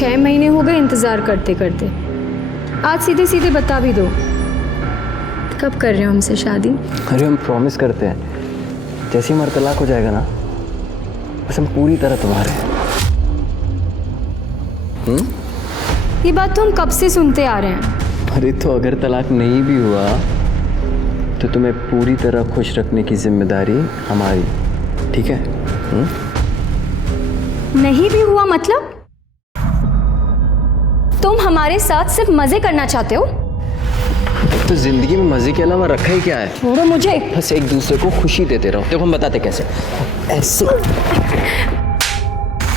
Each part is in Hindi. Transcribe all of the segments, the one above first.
6 महीने हो गए इंतज़ार करते करते। आज सीधे सीधे बता भी दो, कब कर रहे हो हमसे शादी? अरे हम प्रॉमिस करते हैं, जैसे ही हमारा तलाक हो जाएगा ना, बस हम पूरी तरह तुम्हारे हैं। ये बात तो हम कब से सुनते आ रहे हैं। अरे तो अगर तलाक नहीं भी हुआ तो तुम्हें पूरी तरह खुश रखने की जिम्मेदारी हमारी, ठीक है? नहीं भी हुआ मतलब? तुम हमारे साथ सिर्फ मजे करना चाहते हो? तो जिंदगी में मजे के अलावा रखा ही क्या है? छोड़ो मुझे। बस एक दूसरे को खुशी देते रहो। देखो हम बताते कैसे, ऐसे।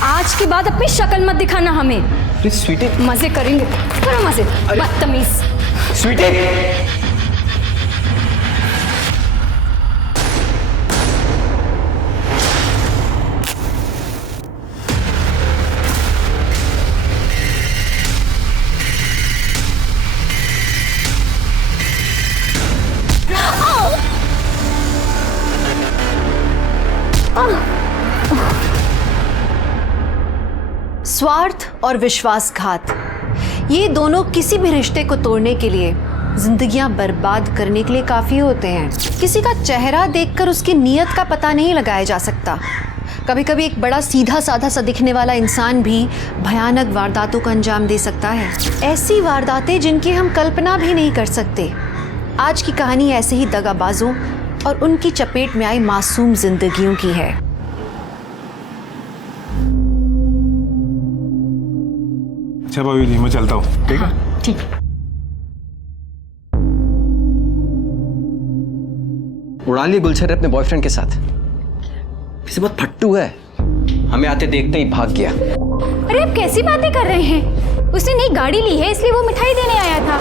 आज के बाद अपनी शक्ल मत दिखाना हमें। अरे स्वीटी, मजे करेंगे, करो मजे, बदतमीज। स्वीटी, स्वार्थ और विश्वासघात, ये दोनों किसी भी रिश्ते को तोड़ने के लिए, जिंदगियां बर्बाद करने के लिए काफी होते हैं। किसी का चेहरा देखकर उसकी नीयत का पता नहीं लगाया जा सकता। कभी कभी एक बड़ा सीधा साधा सा दिखने वाला इंसान भी भयानक वारदातों को अंजाम दे सकता है, ऐसी वारदातें जिनकी हम कल्पना भी नहीं कर सकते। आज की कहानी ऐसे ही दगाबाजों और उनकी चपेट में आई मासूम जिंदगियों की है। अच्छा भाभी जी, मैं चलता हूँ, ठीक है? ठीक। उड़ा लिए गुलछर अपने बॉयफ्रेंड के साथ। किसी बहुत फट्टू है, हमें आते देखते ही भाग गया। अरे आप कैसी बातें कर रहे हैं? उसने नई गाड़ी ली है इसलिए वो मिठाई देने आया था।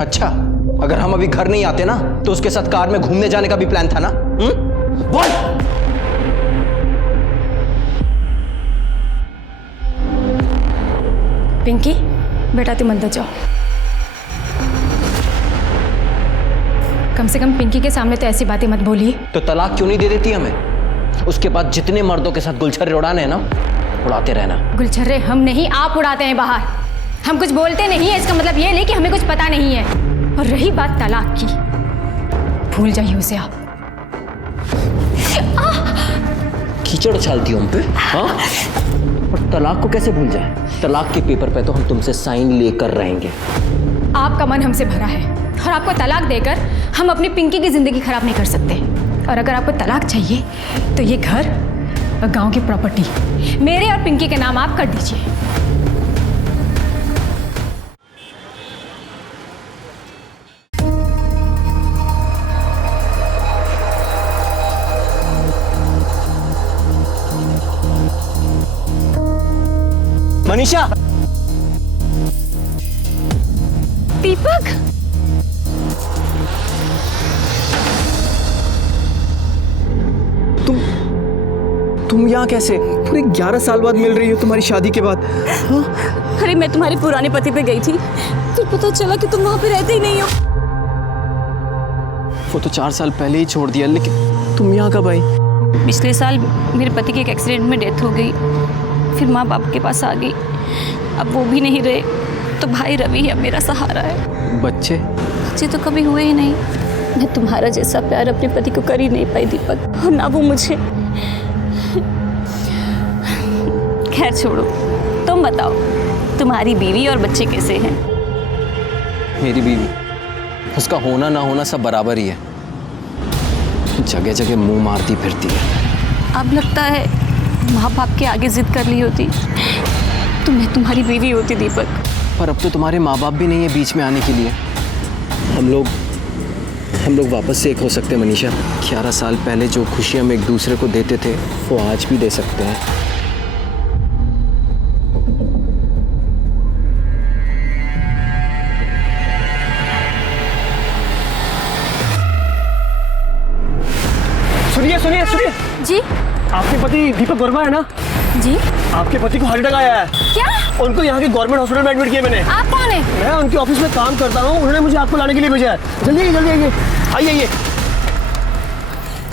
अच्छा, अगर हम अभी घर नहीं आते ना तो उसके साथ कार में घूमने जाने का भी प्लान था ना? बोल। पिंकी बेटा तुम अंदर जाओ। कम से कम पिंकी के सामने तो ऐसी बातें मत बोलिए। तो तलाक क्यों नहीं दे देती हमें? उसके बाद जितने मर्दों के साथ गुलछर्रे उड़ाने हैं ना, उड़ाते रहना। गुलछर्रे हम नहीं, आप उड़ाते हैं बाहर। हम कुछ बोलते नहीं है, इसका मतलब ये नहीं कि हमें कुछ पता नहीं है। और रही बात तलाक की, भूल जाइए उसे आप। कीचड़ उछालती हो हम पे, हाँ? और तलाक को कैसे भूल जाए? तलाक के पेपर पे तो हम तुमसे साइन लेकर रहेंगे। आपका मन हमसे भरा है और आपको तलाक देकर हम अपनी पिंकी की जिंदगी खराब नहीं कर सकते। और अगर आपको तलाक चाहिए तो ये घर और गांव की प्रॉपर्टी मेरे और पिंकी के नाम आप कर दीजिए। मनीषा, दीपक, तुम यहाँ कैसे? पूरे 11 साल बाद मिल रही हो तुम्हारी शादी के बाद। हाँ? अरे मैं तुम्हारे पुराने पति पे गई थी, फिर पता चला कि तुम वहां पे रहते ही नहीं हो। वो तो 4 साल पहले ही छोड़ दिया, लेकिन तुम यहाँ कब आई? पिछले साल मेरे पति की एक एक्सीडेंट में डेथ हो गई, फिर माँ बाप के पास आ गई। अब वो भी नहीं रहे तो भाई रवि अब मेरा सहारा है। बच्चे तो कभी हुए ही नहीं। मैं तुम्हारा जैसा प्यार अपने पति को कर ही नहीं पाई दीपक, और ना वो मुझे। खैर छोड़ो, तुम बताओ तुम्हारी बीवी और बच्चे कैसे हैं? मेरी बीवी, उसका होना ना होना सब बराबर ही है। जगह जगह मुंह मारती फिरती है। अब लगता है माँ बाप के आगे जिद कर ली होती तो मैं तुम्हारी बीवी होती दीपक। पर अब तो तुम्हारे माँ बाप भी नहीं है बीच में आने के लिए। हम लोग वापस से एक हो सकते हैं मनीषा। 11 साल पहले जो खुशी हम एक दूसरे को देते थे वो आज भी दे सकते हैं। सुनिए जी आपके पति दीपक वर्मा है ना जी। आपके पति को हार्ट अटैक आया है। क्या? उनको यहाँ के गवर्नमेंट हॉस्पिटल में एडमिट किया मैंने। आप कौन है? मैं उनके ऑफिस में काम करता हूँ, उन्होंने मुझे आपको लाने के लिए भेजा है। जल्दी आइए आइए।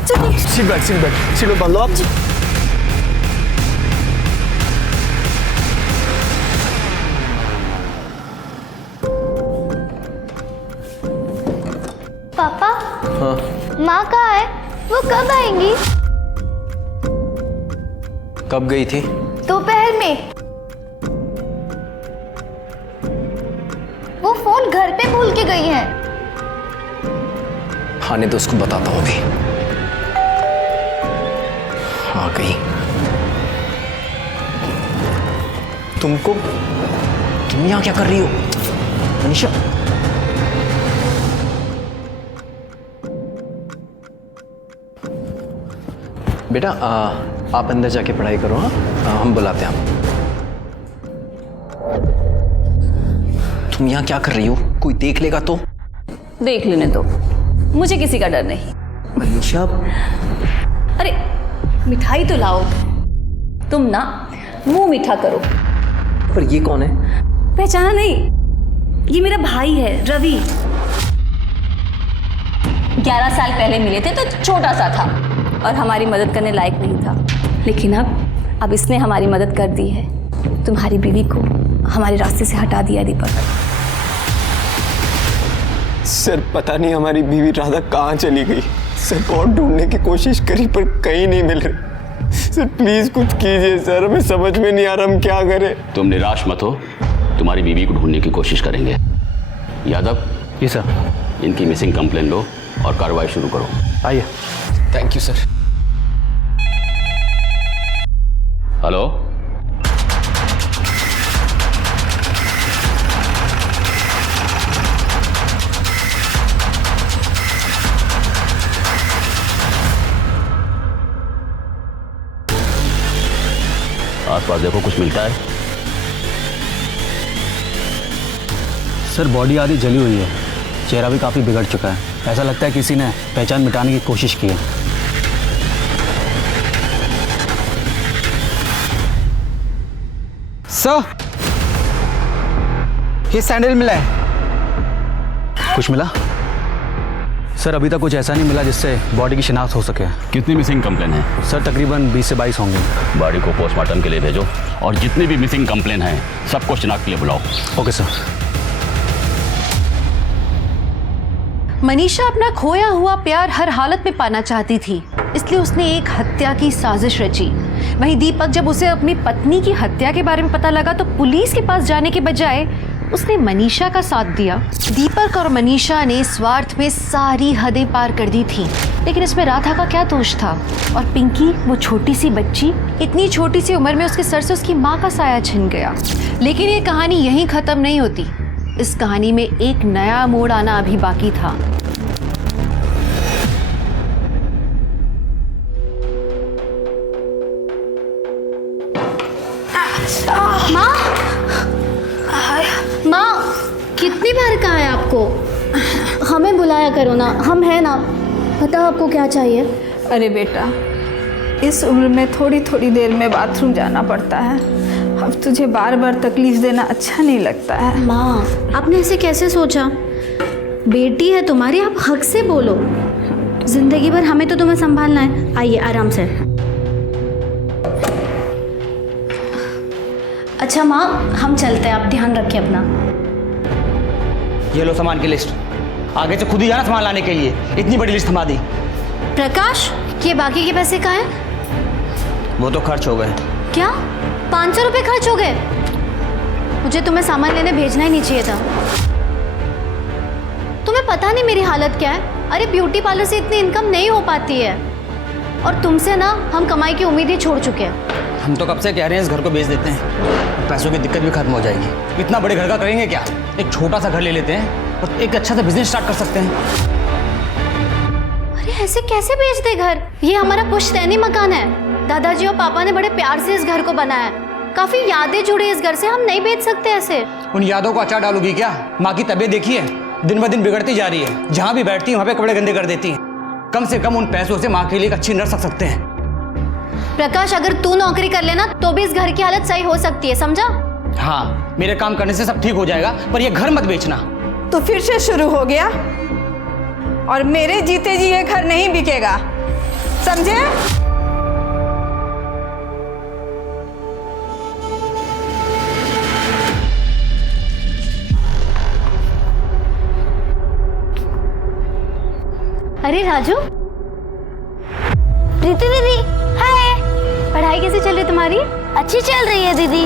सीट बेल्ट बांध लो आप। माँ कहाँ है? वो कब आएंगी? कब गई थी? दोपहर में। वो फोन घर पे भूल के गई है। आने तो उसको बताता हूँ अभी। आ गई। तुम यहाँ क्या कर रही हो मनीषा? बेटा आप अंदर जाके पढ़ाई करो। हाँ हम बुलाते हैं हम। तुम यहाँ क्या कर रही हो? कोई देख लेगा तो? देख लेने दो, मुझे किसी का डर नहीं। मनीषा अरे मिठाई तो लाओ। तुम ना मुंह मीठा करो। पर ये कौन है? पहचाना नहीं? ये मेरा भाई है रवि। 11 साल पहले मिले थे तो छोटा सा था और हमारी मदद करने लायक नहीं था, लेकिन अब इसने हमारी मदद कर दी है। तुम्हारी बीवी को हमारे रास्ते से हटा दिया दीपक। सर पता नहीं हमारी बीवी राधा कहाँ चली गई। सर बहुत ढूंढने की कोशिश करी पर कहीं नहीं मिल रही। सर प्लीज कुछ कीजिए सर, हमें समझ में नहीं आ रहा हम क्या करें। तुम निराश मत हो, तुम्हारी बीवी को ढूंढने की कोशिश करेंगे। यादव जी सर। इनकी मिसिंग कंप्लेन लो और कार्रवाई शुरू करो। आइए। Thank you sir. हेलो, आसपास देखो कुछ मिलता है? सर बॉडी आधी जली हुई है, चेहरा भी काफ़ी बिगड़ चुका है। ऐसा लगता है किसी ने पहचान मिटाने की कोशिश की है। सर ये सैंडल मिला है। कुछ मिला? सर अभी तक कुछ ऐसा नहीं मिला जिससे बॉडी की शिनाख्त हो सके। कितनी मिसिंग कंप्लेन है? सर तकरीबन 20 से 22 होंगे। बॉडी को पोस्टमार्टम के लिए भेजो और जितनी भी मिसिंग कंप्लेन है सबको शिनाख्त के लिए बुलाओ। Okay sir. मनीषा अपना खोया हुआ प्यार हर हालत में पाना चाहती थी, इसलिए उसने एक हत्या की साजिश रची। वहीं दीपक जब उसे अपनी पत्नी की हत्या के बारे में पता लगा तो पुलिस के पास जाने के बजाय उसने मनीषा का साथ दिया। दीपक और मनीषा ने स्वार्थ में सारी हदें पार कर दी थी, लेकिन इसमें राधा का क्या दोष था? और पिंकी, वो छोटी सी बच्ची, इतनी छोटी सी उम्र में उसके सर से उसकी माँ का साया छिन गया। लेकिन ये कहानी यहीं खत्म नहीं होती। इस कहानी में एक नया मोड़ आना अभी बाकी था। माँ कितनी बार कहा है आपको? हमें बुलाया करो ना, हम हैं ना। बताओ आपको क्या चाहिए? अरे बेटा, इस उम्र में थोड़ी थोड़ी देर में बाथरूम जाना पड़ता है। अब तुझे बार बार तकलीफ देना अच्छा नहीं लगता है। माँ आपने ऐसे कैसे सोचा? बेटी है तुम्हारी, आप हक से बोलो। जिंदगी भर हमें तो तुम्हें संभालना है। आइए आराम से। अच्छा माँ हम चलते हैं, आप ध्यान रखिए अपना। ये लो सामान की लिस्ट, आगे से खुद ही जाना सामान लाने के लिए। इतनी बड़ी लिस्ट थमा दी। प्रकाश ये बाकी के पैसे कहाँ हैं? वो तो खर्च हो गए। क्या 500 रुपये खर्च हो गए? मुझे तुम्हें सामान लेने भेजना ही नहीं चाहिए था। तुम्हें पता नहीं मेरी हालत क्या है? अरे ब्यूटी पार्लर से इतनी इनकम नहीं हो पाती है, और तुमसे ना हम कमाई की उम्मीद ही छोड़ चुके हैं। हम तो कब से कह रहे हैं इस घर को बेच देते हैं, पैसों की दिक्कत भी खत्म हो जाएगी। इतना बड़े घर का करेंगे क्या? एक छोटा सा घर ले लेते हैं और एक अच्छा सा बिजनेस स्टार्ट कर सकते हैं। अरे ऐसे कैसे बेच दे घर? ये हमारा पुश्तैनी मकान है। दादाजी और पापा ने बड़े प्यार से इस घर को बनाया है। काफी यादें जुड़ी इस घर से, हम नहीं बेच सकते ऐसे। उन यादों को अचार डालोगी क्या? माँ की तबीयत देखी है, दिन ब दिन बिगड़ती जा रही है। जहाँ भी बैठती है वहाँ पे कपड़े गंदे कर देती है। कम से कम उन पैसों से माँ के लिए एक अच्छी नर्स रख सकते हैं। प्रकाश अगर तू नौकरी कर लेना तो भी इस घर की हालत सही हो सकती है, समझा? हाँ मेरे काम करने से सब ठीक हो जाएगा, पर ये घर मत बेचना। तो फिर से शुरू हो गया, और मेरे जीते जी ये घर नहीं बिकेगा, समझे? अरे राजू, प्रीति दीदी, हाय। पढ़ाई कैसे चल रही तुम्हारी? अच्छी चल रही है दीदी।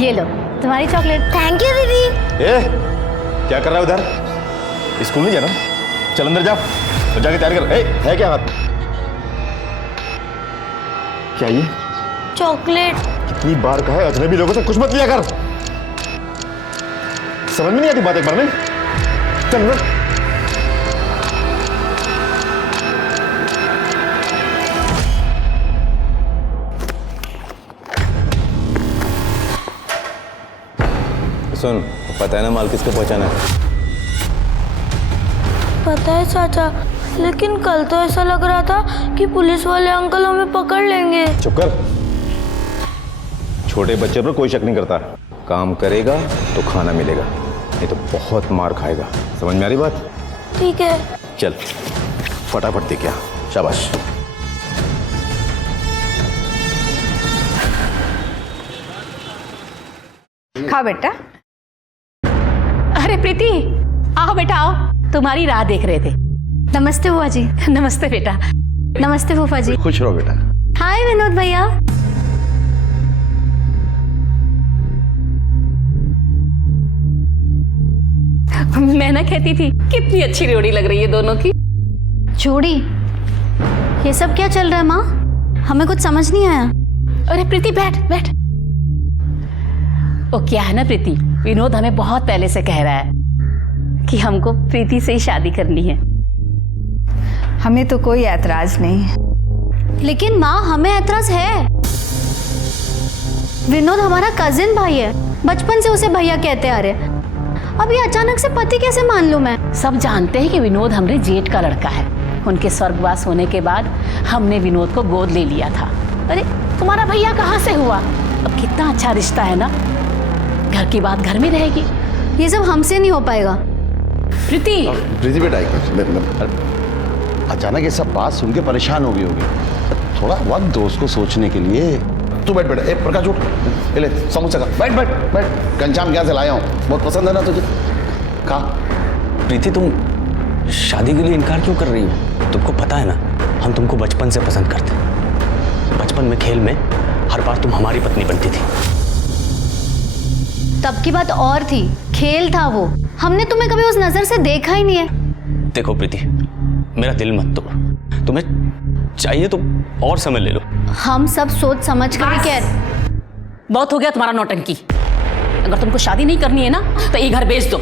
ये लो तुम्हारी चॉकलेट। थैंक यू दीदी। ए, क्या कर रहा है उधर? स्कूल नहीं जाना? चल अंदर जाओ और जाके तैयार कर। ए, है क्या हाथ? क्या ये? चॉकलेट। कितनी बार कहा है अजनबी लोगों से कुछ मत लिया कर। समझ में नहीं आती बात एक बार में। चल अंदर। सुन, पता है ना माल किसको पहुंचाना है? पता है चाचा, लेकिन कल तो ऐसा लग रहा था कि पुलिस वाले अंकल हमें पकड़ लेंगे। चुप कर। छोटे बच्चे पर कोई शक नहीं करता। काम करेगा तो खाना मिलेगा, नहीं तो बहुत मार खाएगा। समझ में आ रही बात? ठीक है। चल फटाफट दे क्या। शाबाश। खाओ बेटा। अरे प्रीति, आओ बेटा आओ, तुम्हारी राह देख रहे थे। नमस्ते बुआ जी। नमस्ते बेटा। नमस्ते फूफा जी। खुश रहो बेटा। हाय विनोद भैया। मैं ना कहती थी कितनी अच्छी जोड़ी लग रही है दोनों की। जोड़ी? ये सब क्या चल रहा है माँ? हमें कुछ समझ नहीं आया। अरे प्रीति बैठ बैठ। वो क्या है ना प्रीति, विनोद हमें बहुत पहले से कह रहा है कि हमको प्रीति से ही शादी करनी है। हमें तो कोई ऐतराज नहीं है। लेकिन माँ हमें ऐतराज है। विनोद हमारा कजिन भाई है, बचपन से उसे भैया कहते आ रहे। अब ये अचानक से पति कैसे मान लूं मैं? सब जानते हैं कि विनोद हमारे जेठ का लड़का है। उनके स्वर्गवास होने के बाद हमने विनोद को गोद ले लिया था। अरे तुम्हारा भैया कहाँ से हुआ? अब कितना अच्छा रिश्ता है ना, घर की बात घर में रहेगी। ये सब हमसे नहीं हो पाएगा। प्रीति प्रीति बेटा अचानक ये सब बात सुन के परेशान हो गई होगी। थोड़ा वक्त दो उसको सोचने के लिए। तू बैठ बेटा। ए प्रकाश उठ, ले समोसा का। बैठ बैठ बैठ। घनश्याम क्या से लाया हूँ, बहुत पसंद है ना तुझे? खा। प्रीति, तुम शादी के लिए इनकार क्यों कर रही हो? तुमको पता है ना, हम तुमको बचपन से पसंद करते। बचपन में खेल में हर बार तुम हमारी पत्नी बनती थी। तब की बात और थी, खेल था वो। हमने तुम्हें कभी उस नजर से देखा ही नहीं है। देखो प्रीति, मेरा दिल मत तोड़। तुम्हें चाहिए तो और समय ले लो। हम सब सोच समझ कर कह। बहुत हो गया तुम्हारा नौटंकी। अगर तुमको शादी नहीं करनी है ना तो ये घर बेच दो।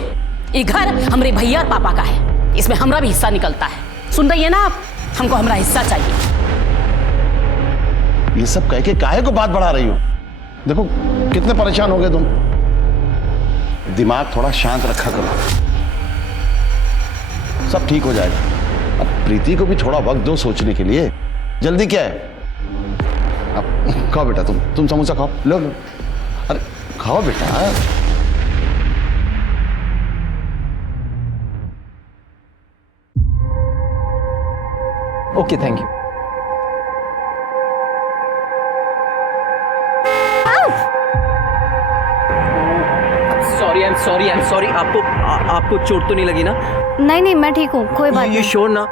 ये घर हमारे भैया और पापा का है, इसमें हमारा भी हिस्सा निकलता है। सुन रही है ना आप? हमको हमारा हिस्सा चाहिए। ये सब कह के काहे को बात बढ़ा रही हो? देखो कितने परेशान हो गए तुम। दिमाग थोड़ा शांत रखा करो, सब ठीक हो जाएगा। अब प्रीति को भी थोड़ा वक्त दो सोचने के लिए। जल्दी क्या है? अब खाओ बेटा, तुम समोसा खाओ। लो लो, अरे खाओ बेटा। Okay, thank you. Sorry I am sorry. आपको चोट तो नहीं लगी ना? नहीं नहीं, मैं ठीक हूँ, कोई बात ये नहीं। श्योर ना?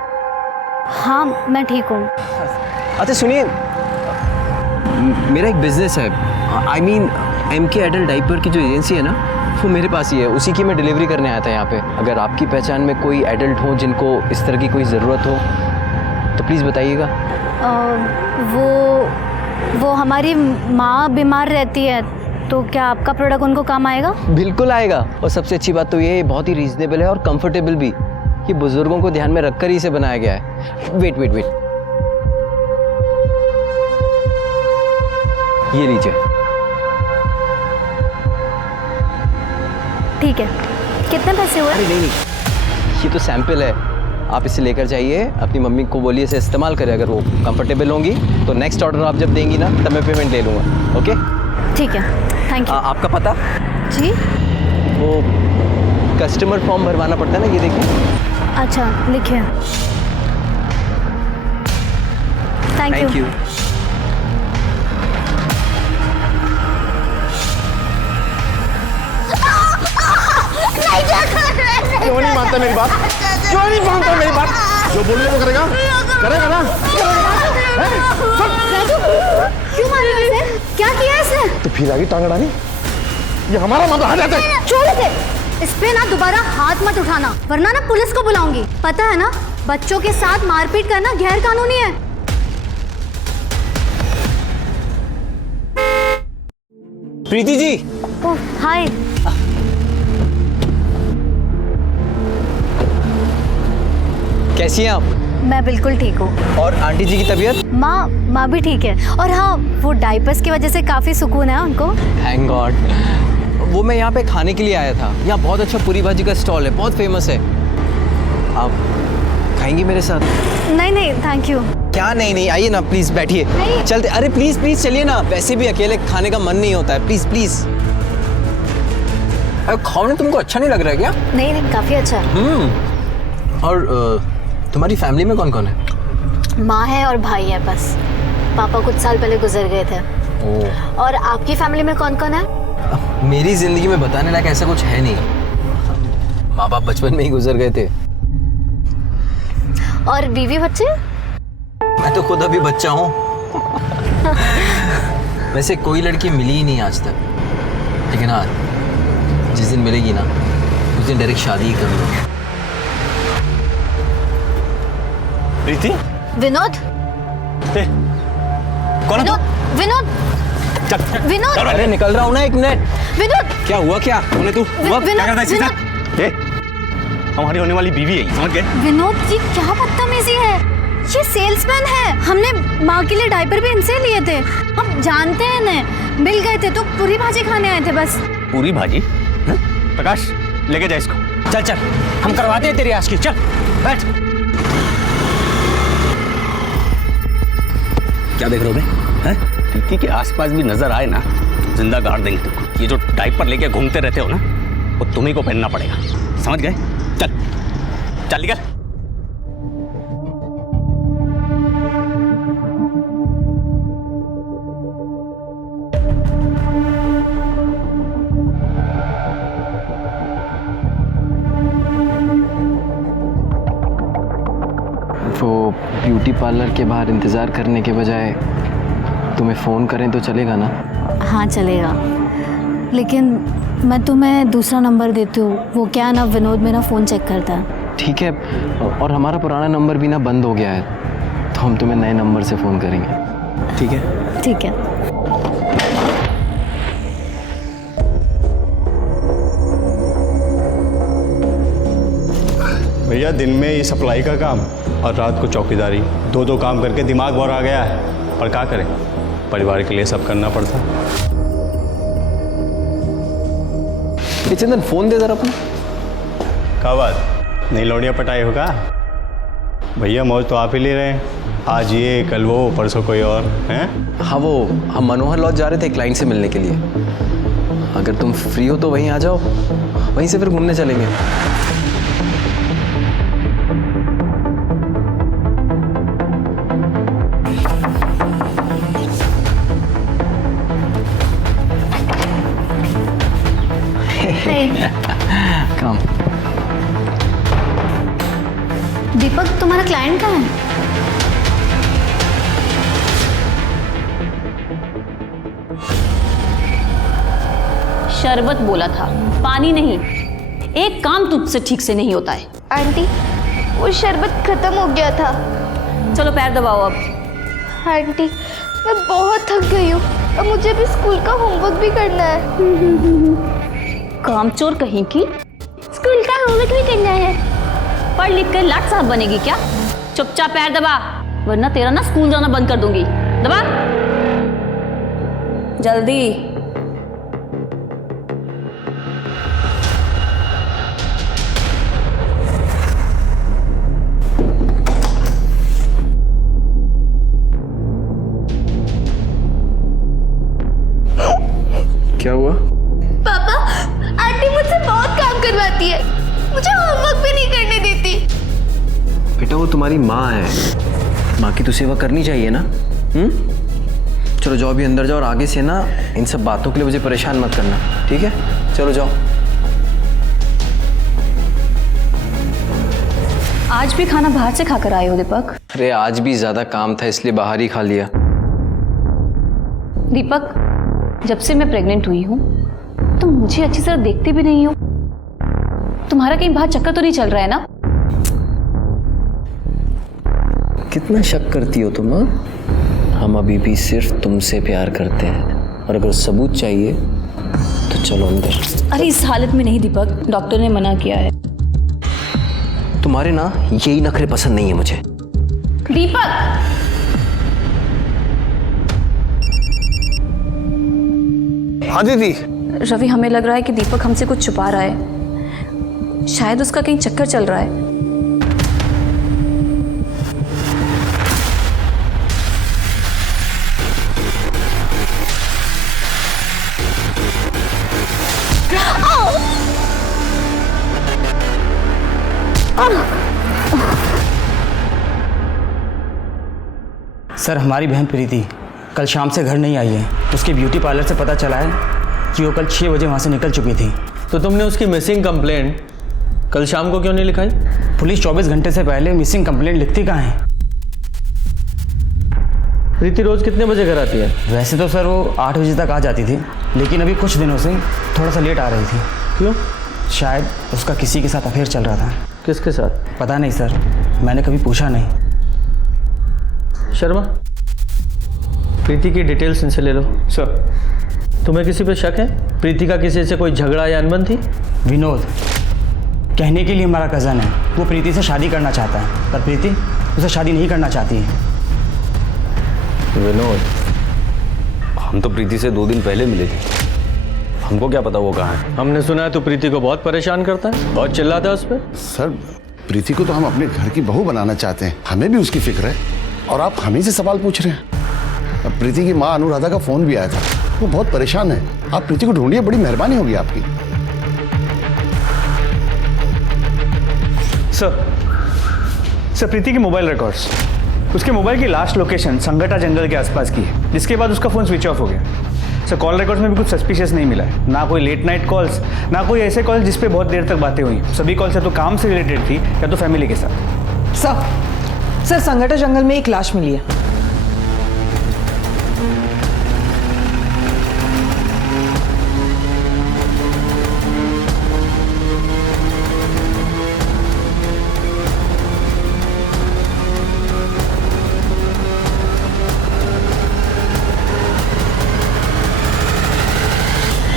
हाँ मैं ठीक हूँ। अच्छा सुनिए, मेरा एक बिजनेस है। I mean MK adult diaper की जो एजेंसी है ना, वो मेरे पास ही है। उसी की मैं डिलीवरी करने आया था यहाँ पे। अगर आपकी पहचान में कोई एडल्ट हो जिनको इस तरह की कोई ज़रूरत हो तो प्लीज़ बताइएगा। वो हमारी माँ बीमार रहती है, तो क्या आपका प्रोडक्ट उनको काम आएगा? बिल्कुल आएगा। और सबसे अच्छी बात तो ये है, बहुत ही रीजनेबल है और कंफर्टेबल भी। ये बुजुर्गों को ध्यान में रखकर ही इसे बनाया गया है। वेट, ये लीजिए। ठीक है, कितने पैसे हुए? अरे नहीं, ये तो सैंपल है। आप इसे लेकर जाइए, अपनी मम्मी को बोलिए इसे इस्तेमाल करें। अगर वो कंफर्टेबल होंगी तो नेक्स्ट ऑर्डर आप जब देंगी ना तब मैं पेमेंट ले लूँगा। ओके ठीक है, थैंक यू। आपका पता? जी वो कस्टमर फॉर्म भरवाना पड़ता है ना, ये देखिए। अच्छा लिखिए। Thank you. क्यों नहीं मानता मेरी बात? क्यों नहीं मानता मेरी बात? जो बोले वो करेगा, करेगा ना? क्यों मारा इसे? क्या किया इसने? तो फिर आगे टांग अड़ानी? ये हमारा मामला हट जाता है। छोड़ इसे। इस पे ना दोबारा हाथ मत उठाना, वरना ना पुलिस को बुलाऊंगी। पता है ना, बच्चों के साथ मारपीट करना गैर कानूनी है। प्रीति जी। ओह हाय। कैसी हैं आप? मैं बिल्कुल ठीक हूँ। और आंटी जी की तबीयत? माँ भी ठीक है। और हाँ, वो डाइपर्स की वजह से काफी सुकून है उनको। Thank God. वो मैं यहाँ पे खाने के लिए आया था। यहाँ बहुत अच्छा पूरी भाजी का स्टॉल है, बहुत फेमस है। आप खाएंगी मेरे साथ? नहीं थैंक यू। क्या नहीं, आइए ना प्लीज, बैठिए। चलते, अरे प्लीज चलिए ना, वैसे भी अकेले खाने का मन नहीं होता है। प्लीज। खाने तुमको अच्छा नहीं लग रहा है क्या? नहीं काफी अच्छा है। और तुम्हारी फैमिली में कौन कौन है? माँ है और भाई है बस। पापा कुछ साल पहले गुजर गए थे। और आपकी फैमिली में कौन कौन है? मेरी जिंदगी में बताने लायक ऐसा कुछ है नहीं। माँ बाप बचपन में ही गुजर गए थे। और बीवी बच्चे? मैं तो खुद अभी बच्चा हूँ। वैसे कोई लड़की मिली ही नहीं आज तक, लेकिन हाँ, जिस दिन मिलेगी ना उस दिन डायरेक्ट शादी ही कर लूँगा। प्रीति? विनोद? कौन? विनोद? विनोद? अरे निकल रहा हूँ ना, एक मिनट। विनोद? क्या हुआ? क्या तूने तू क्या करता है इसके साथ? हमारी होने वाली बीवी है, समझ गए? विनोद जी क्या बदतमीजी है। ये सेल्समैन है। हमने माँ के लिए डायपर भी इनसे लिए थे। हम जानते हैं इन्हें। मिल गए थे तो पूरी भाजी खाने आए थे बस। पूरी भाजी? प्रकाश लेके जा इसको। चल हम करवाते हैं तेरी आज की। चल बैठ। क्या देख रहे हो बे? प्रीति के आसपास भी नजर आए ना, जिंदा गाड़ देंगे तुमको। ये जो डायपर लेके घूमते रहते हो ना, वो तुम्ही को पहनना पड़ेगा, समझ गए? चल निकल। वो ब्यूटी पार्लर के बाहर इंतज़ार करने के बजाय तुम्हें फ़ोन करें तो चलेगा ना? हाँ चलेगा, लेकिन मैं तुम्हें दूसरा नंबर देती हूँ। वो क्या है ना, विनोद मेरा फ़ोन चेक करता है। ठीक है, और हमारा पुराना नंबर भी ना बंद हो गया है, तो हम तुम्हें नए नंबर से फ़ोन करेंगे। ठीक है? ठीक है। भैया दिन में ये सप्लाई का काम और रात को चौकीदारी, दो काम करके दिमाग भर आ गया है। पर क्या करें, परिवार के लिए सब करना पड़ता। चंदन फ़ोन दे जरा अपना। क्या बात, नई लौड़िया पटाई होगा? भैया मौज तो आप ही ले रहे हैं। आज ये, कल वो, परसों कोई और हैं? हाँ, वो हम मनोहर लॉज जा रहे थे क्लाइंट से मिलने के लिए। अगर तुम फ्री हो तो वहीं आ जाओ, वहीं से फिर घूमने चलेंगे। कम। दीपक तुम्हारा क्लाइंट कहाँ है? शरबत बोला था, पानी नहीं। एक काम तुझसे ठीक से नहीं होता है। आंटी, वो शरबत खत्म हो गया था। चलो पैर दबाओ अब। आंटी, मैं बहुत थक गई हूँ। अब मुझे भी स्कूल का होमवर्क भी करना है। कामचोर कहीं की। स्कूल का होमवर्क भी करना है? पढ़ लिख कर लाट साहब बनेगी क्या? चुपचाप पैर दबा, वरना तेरा ना स्कूल जाना बंद कर दूंगी। दबा जल्दी। क्या हुआ? पापा, आंटी मुझसे बहुत काम करवाती है। मुझे होमवर्क भी नहीं करने देती। बेटा वो तुम्हारी माँ है, माँ की तो सेवा करनी चाहिए ना। चलो जाओ अभी अंदर जाओ, और आगे से ना इन सब बातों के लिए मुझे परेशान मत करना, ठीक है? चलो जाओ। आज भी खाना बाहर से खाकर आए हो दीपक? अरे आज भी ज़्यादा काम था इसलिए बाहर ही खा लिया। दीपक, जब से मैं प्रेग्नेंट हुई हूँ तुम मुझे अच्छी तरह देखते भी नहीं हो। तुम्हारा कहीं बाहर चक्कर तो नहीं चल रहा है ना? कितना शक करती हो तुम? हम अभी भी सिर्फ तुमसे प्यार करते हैं, और अगर सबूत चाहिए तो चलो अंदर। अरे इस हालत में नहीं दीपक, डॉक्टर ने मना किया है। तुम्हारे ना यही नखरे पसंद नहीं है मुझे। दीपक! हाँ दीदी। रवि, हमें लग रहा है कि दीपक हमसे कुछ छुपा रहा है। शायद उसका कहीं चक्कर चल रहा है। सर, हमारी बहन प्रीति कल शाम से घर नहीं आई है। उसके ब्यूटी पार्लर से पता चला है कि वो कल 6 बजे वहाँ से निकल चुकी थी। तो तुमने उसकी मिसिंग कंप्लेंट कल शाम को क्यों नहीं लिखाई? पुलिस 24 घंटे से पहले मिसिंग कंप्लेंट लिखती कहाँ है? प्रीति रोज कितने बजे घर आती है? वैसे तो सर वो 8 बजे तक आ जाती थी, लेकिन अभी कुछ दिनों से थोड़ा सा लेट आ रही थी। क्यों? शायद उसका किसी के साथ अफेयर चल रहा था। किसके साथ? पता नहीं सर, मैंने कभी पूछा नहीं। शर्मा, प्रीति की डिटेल्स इनसे ले लो। सर। तुम्हें किसी पे शक है? प्रीति का किसी से कोई झगड़ा या अनबन थी? विनोद कहने के लिए हमारा कज़न है, वो प्रीति से शादी करना चाहता है, पर प्रीति उसे शादी नहीं करना चाहती है। विनोद, हम तो प्रीति से 2 दिन पहले मिले थे, हमको क्या पता वो कहाँ है। हमने सुना है तो प्रीति को बहुत परेशान करता है, बहुत चिल्लाता है उस पर। सर, प्रीति को तो हम अपने घर की बहू बनाना चाहते हैं, हमें भी उसकी फिक्र है, और आप हम ही से सवाल पूछ रहे हैं। अब प्रीति की माँ अनुराधा का फोन भी आया था, वो बहुत परेशान है। आप प्रीति को ढूंढिए, बड़ी मेहरबानी होगी आपकी। सर, प्रीति के मोबाइल रिकॉर्ड्स, उसके मोबाइल की लास्ट लोकेशन संगटा जंगल के आसपास की है, जिसके बाद उसका फ़ोन स्विच ऑफ हो गया। सर, कॉल रिकॉर्ड्स में भी कुछ सस्पिशियस नहीं मिला है, ना कोई लेट नाइट कॉल्स, ना कोई ऐसे कॉल जिस पे बहुत देर तक बातें हुई। सभी कॉल्स या तो काम से रिलेटेड थी या तो फैमिली के साथ। सर, संगटा जंगल में एक लाश मिली है।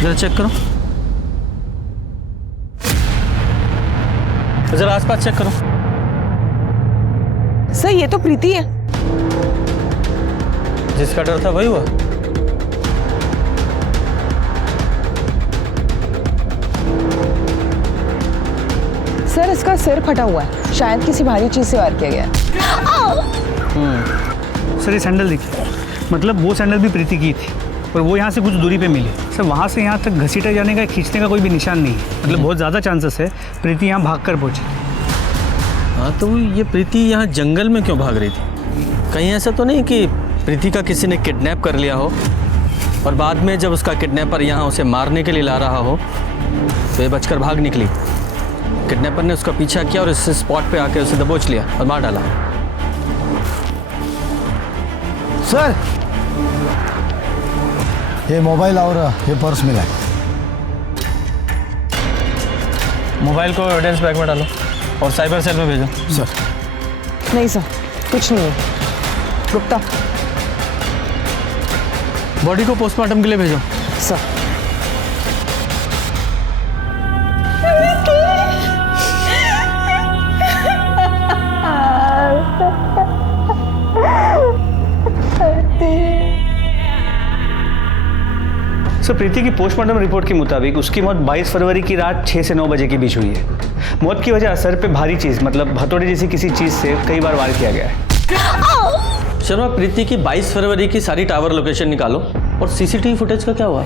जरा चेक करो, जरा आसपास चेक करो। सर, ये तो प्रीति है। जिसका डर था वही हुआ। सर, इसका सिर फटा हुआ है, शायद किसी भारी चीज से वार किया गया है। सर, ये सैंडल देखिए, मतलब वो सैंडल भी प्रीति की थी और वो यहाँ से कुछ दूरी पे मिली। सर, वहाँ से यहाँ तक घसीटा जाने का, खींचने का कोई भी निशान नहीं है, मतलब बहुत ज़्यादा चांसेस है प्रीति यहाँ भागकर पहुँची। हाँ, तो ये प्रीति यहाँ जंगल में क्यों भाग रही थी? कहीं ऐसा तो नहीं कि प्रीति का किसी ने किडनैप कर लिया हो और बाद में जब उसका किडनैपर यहाँ उसे मारने के लिए ला रहा हो तो ये बचकर भाग निकली? किडनैपर ने उसका पीछा किया और इस स्पॉट पे आके उसे दबोच लिया और मार डाला। सर, ये मोबाइल और ये पर्स मिला है। मोबाइल को एविडेंस बैग में डालो और साइबर सेल में भेजो। सर। नहीं सर, कुछ नहीं है। गुप्ता, बॉडी को पोस्टमार्टम के लिए भेजो। सर। सर, प्रीति की पोस्टमार्टम रिपोर्ट के मुताबिक उसकी मौत 22 फरवरी की रात 6 से 9 बजे के बीच हुई है। मौत की वजह सर पे भारी चीज, मतलब हथौड़े जैसी किसी चीज से कई बार वार किया गया है। शर्मा, प्रीति की 22 फरवरी की सारी टावर लोकेशन निकालो और सीसीटीवी फुटेज का क्या हुआ?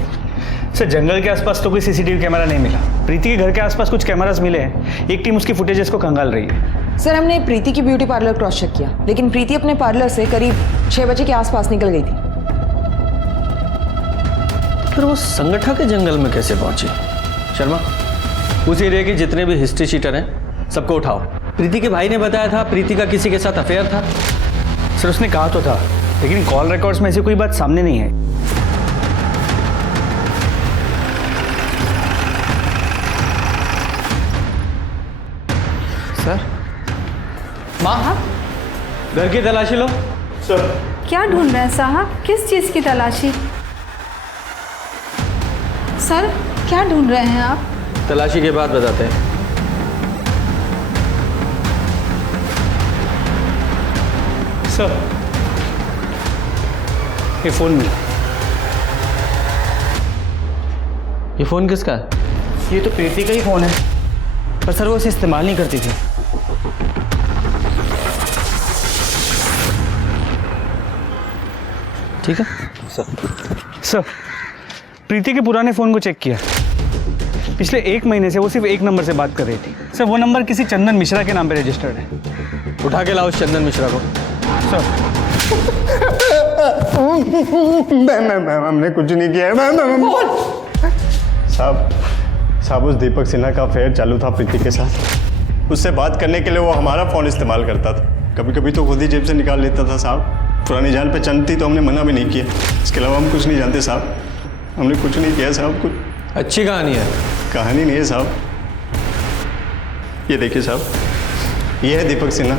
सर, जंगल के आसपास तो कोई सीसीटीवी कैमरा नहीं मिला। प्रीति के घर के आसपास कुछ कैमरास मिले हैं, एक टीम उसकी फुटेजेस को खंगाल रही है। सर, हमने प्रीति की ब्यूटी पार्लर क्रॉस चेक किया, लेकिन प्रीति अपने पार्लर से करीब 6 बजे के आसपास निकल गई थी। फिर वो संगठा के जंगल में कैसे पहुंची? शर्मा, उस एरिया के जितने भी हिस्ट्री शीटर हैं सबको उठाओ प्रीति के भाई ने बताया था प्रीति का किसी के साथ अफेयर था। सर उसने कहा तो था, लेकिन कॉल रिकॉर्ड्स में ऐसी कोई बात सामने नहीं है। सर माँ, घर की तलाशी लो। सर क्या ढूंढ रहे हैं साहब? किस चीज़ की तलाशी? सर क्या ढूंढ रहे हैं आप? तलाशी के बाद बताते हैं। सर ये फोन मिला। ये फोन किसका है? ये तो प्रीति का ही फोन है, पर सर वो इसे इस्तेमाल नहीं करती थी। ठीक है सर प्रीति के पुराने फ़ोन को चेक किया। पिछले 1 महीने से वो सिर्फ एक नंबर से बात कर रही थी। सर वो नंबर किसी चंदन मिश्रा के नाम पे रजिस्टर्ड है। उठा के लाओ उस चंदन मिश्रा को। सर मैम हमने कुछ नहीं किया है। मैम साहब उस दीपक सिन्हा का अफेयर चालू था प्रीति के साथ। उससे बात करने के लिए वो हमारा फ़ोन इस्तेमाल करता था, कभी कभी तो खुद ही जेब से निकाल लेता था साहब। पुरानी जान पहचान थी तो हमने मना भी नहीं किया। इसके अलावा हम कुछ नहीं जानते साहब, हमने कुछ नहीं किया साहब। कुछ अच्छी कहानी है। कहानी नहीं है साहब, ये देखिए साहब, ये है दीपक सिन्हा।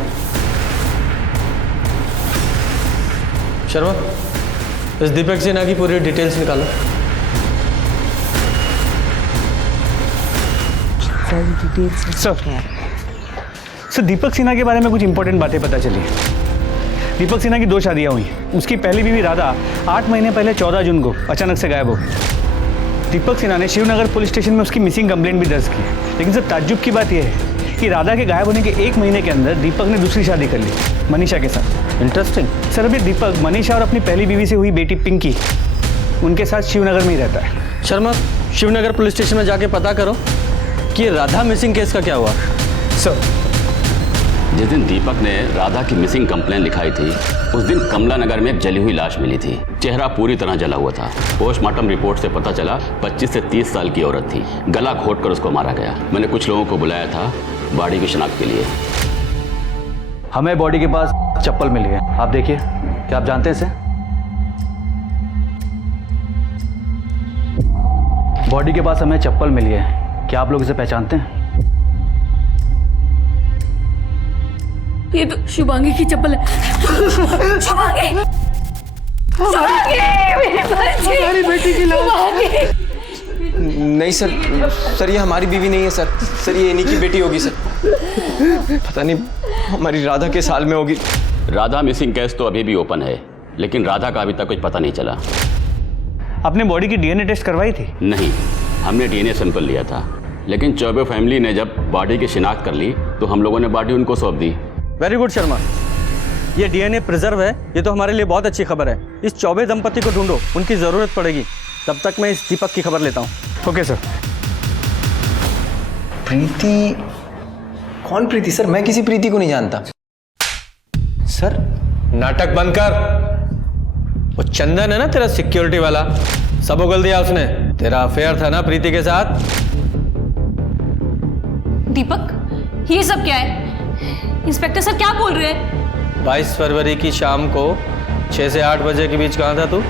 शर्मा, इस दीपक सिन्हा की पूरी डिटेल्स निकालो। सर दीपक सिन्हा के बारे में कुछ इंपॉर्टेंट बातें पता चली। दीपक सिन्हा की 2 शादियां हुई। उसकी पहली बीवी राधा 8 महीने पहले 14 जून को अचानक से गायब हो गई। दीपक सिन्हा ने शिवनगर पुलिस स्टेशन में उसकी मिसिंग कंप्लेंट भी दर्ज की। लेकिन सर ताज्जुब की बात यह है कि राधा के गायब होने के 1 महीने के अंदर दीपक ने दूसरी शादी कर ली, मनीषा के साथ। इंटरेस्टिंग। सर अभी दीपक मनीषा और अपनी पहली बीवी से हुई बेटी पिंकी, उनके साथ शिवनगर में ही रहता है। शर्मा, शिवनगर पुलिस स्टेशन में जाके पता करो कि राधा मिसिंग केस का क्या हुआ। सर जिस दिन दीपक ने राधा की मिसिंग कंप्लेन लिखाई थी, उस दिन कमला नगर में एक जली हुई लाश मिली थी। चेहरा पूरी तरह जला हुआ था। पोस्टमार्टम रिपोर्ट से पता चला 25 से 30 साल की औरत थी। गला घोंटकर उसको मारा गया। मैंने कुछ लोगों को बुलाया था बॉडी की शिनाख्त के लिए। हमें बॉडी के पास चप्पल मिली है, आप देखिए। क्या आप जानते हैं इसे? बॉडी के पास हमें चप्पल मिली है, क्या आप लोग इसे पहचानते हैं? ये तो शुभांगी की चप्पल है। शुभांगी, हमारी बेटी की लाश। नहीं सर ये हमारी बीवी नहीं है सर ये इन्हीं की बेटी होगी सर। पता नहीं हमारी राधा के साल में होगी। राधा मिसिंग केस तो अभी भी ओपन है, लेकिन राधा का अभी तक कुछ पता नहीं चला। आपने बॉडी की डीएनए टेस्ट करवाई थी? नहीं, हमने डीएनए सैंपल लिया था, लेकिन चौबे फैमिली ने जब बॉडी की शिनाख्त कर ली तो हम लोगों ने बॉडी उनको सौंप दी। वेरी गुड शर्मा, ये डीएनए प्रिजर्व है, ये तो हमारे लिए बहुत अच्छी खबर है। इस चौबे दंपति को ढूंढो, उनकी ज़रूरत पड़ेगी। तब तक मैं इस दीपक की खबर लेता हूँ। Okay sir. प्रीति? कौन प्रीति सर? मैं किसी प्रीति को नहीं जानता सर। नाटक बंद कर। वो चंदन है ना तेरा सिक्योरिटी वाला, सब उगल दिया उसने। तेरा अफेयर था ना प्रीति के साथ। दीपक, ये सब क्या है? इंस्पेक्टर सर क्या बोल रहे हैं? 22 फरवरी की शाम को 6 से 8 बजे के बीच कहाँ था तू?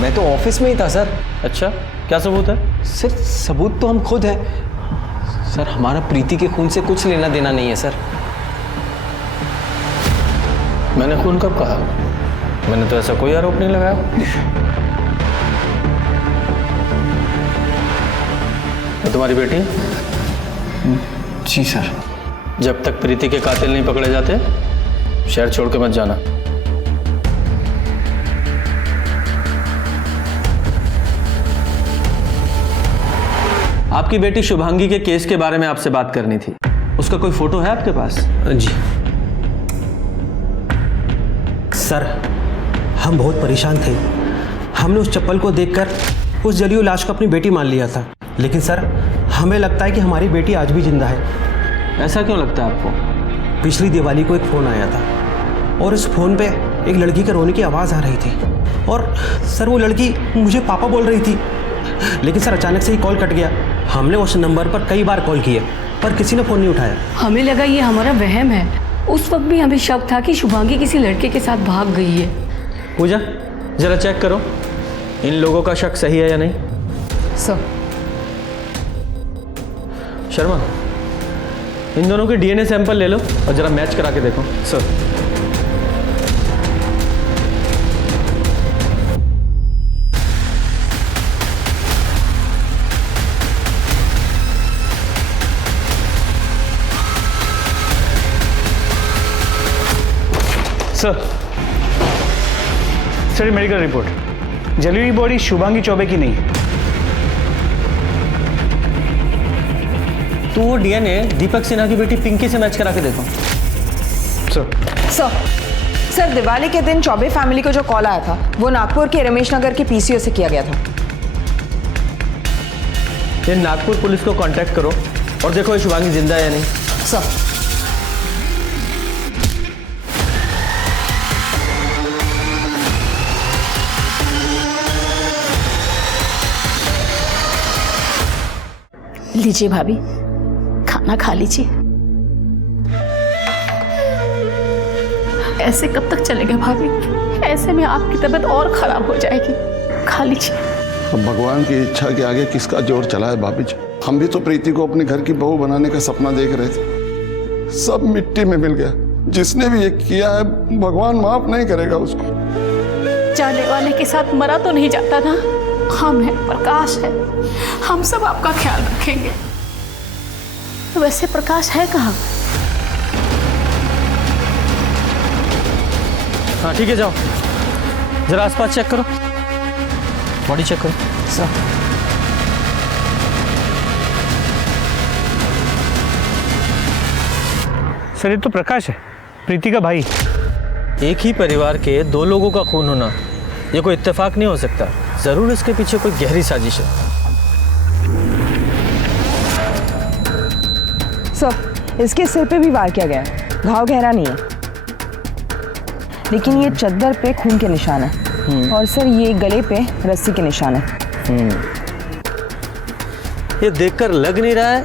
मैं तो ऑफिस में ही था सर। अच्छा, क्या सबूत है? सर सबूत तो हम खुद है सर। हमारा प्रीति के खून से कुछ लेना देना नहीं है सर। मैंने खून कब कहा? मैंने तो ऐसा कोई आरोप नहीं लगाया। वो तुम्हारी बेटी? जी सर। जब तक प्रीति के कातिल नहीं पकड़े जाते शहर छोड़ के मत जाना। आपकी बेटी शुभांगी के केस के बारे में आपसे बात करनी थी। उसका कोई फोटो है आपके पास? जी सर, हम बहुत परेशान थे। हमने उस चप्पल को देखकर उस जली हुई लाश को अपनी बेटी मान लिया था। लेकिन सर, हमें लगता है कि हमारी बेटी आज भी जिंदा है। ऐसा क्यों लगता है आपको? पिछली दिवाली को एक फ़ोन आया था और उस फ़ोन पे एक लड़की के रोने की आवाज़ आ रही थी। और सर वो लड़की मुझे पापा बोल रही थी। लेकिन सर अचानक से ही कॉल कट गया। हमने उस नंबर पर कई बार कॉल किए पर किसी ने फ़ोन नहीं उठाया। हमें लगा ये हमारा वहम है। उस वक्त भी हमें शक था कि शुभांगी किसी लड़के के साथ भाग गई है। पूजा जरा चेक करो इन लोगों का शक सही है या नहीं। सर। शर्मा इन दोनों के डीएनए सैंपल ले लो और जरा मैच करा के देखो। सर। सर मेडिकल रिपोर्ट जली हुई बॉडी शुभांगी चौबे की नहीं है। तो वो डीएनए दीपक सिन्हा की बेटी पिंकी से मैच करा के देखो। सर दिवाली के दिन चौबे फैमिली को जो कॉल आया था वो नागपुर के रमेश नगर के पीसीओ से किया गया था। ये नागपुर पुलिस को कांटेक्ट करो और देखो ये शुभांगी जिंदा है या नहीं। सर। लीजिए भाभी, खाना खा लीजिए। ऐसे कब तक चलेगा भाभी? ऐसे में आपकी तबीयत और खराब हो जाएगी। खा लीजिए। अब भगवान की इच्छा के आगे किसका जोर चला है भाभी जी। हम भी तो प्रीति को अपने घर की बहू बनाने का सपना देख रहे थे, सब मिट्टी में मिल गया। जिसने भी ये किया है भगवान माफ नहीं करेगा उसको। जाने वाले के साथ मरा तो नहीं जाता ना। हम हैं, प्रकाश है, हम सब आपका ख्याल रखेंगे। वैसे प्रकाश है कहाँ? हाँ ठीक है, जाओ जरा आसपास चेक करो, बॉडी चेक करो। सर ये तो प्रकाश है, प्रीति का भाई। एक ही परिवार के दो लोगों का खून होना ये कोई इत्तेफाक नहीं हो सकता। जरूर इसके पीछे कोई गहरी साजिश है। सर इसके सिर पे भी वार किया गया है, घाव गहरा नहीं है, लेकिन ये चद्दर पे खून के निशान है और सर ये गले पे रस्सी के निशान है। ये देखकर लग नहीं रहा है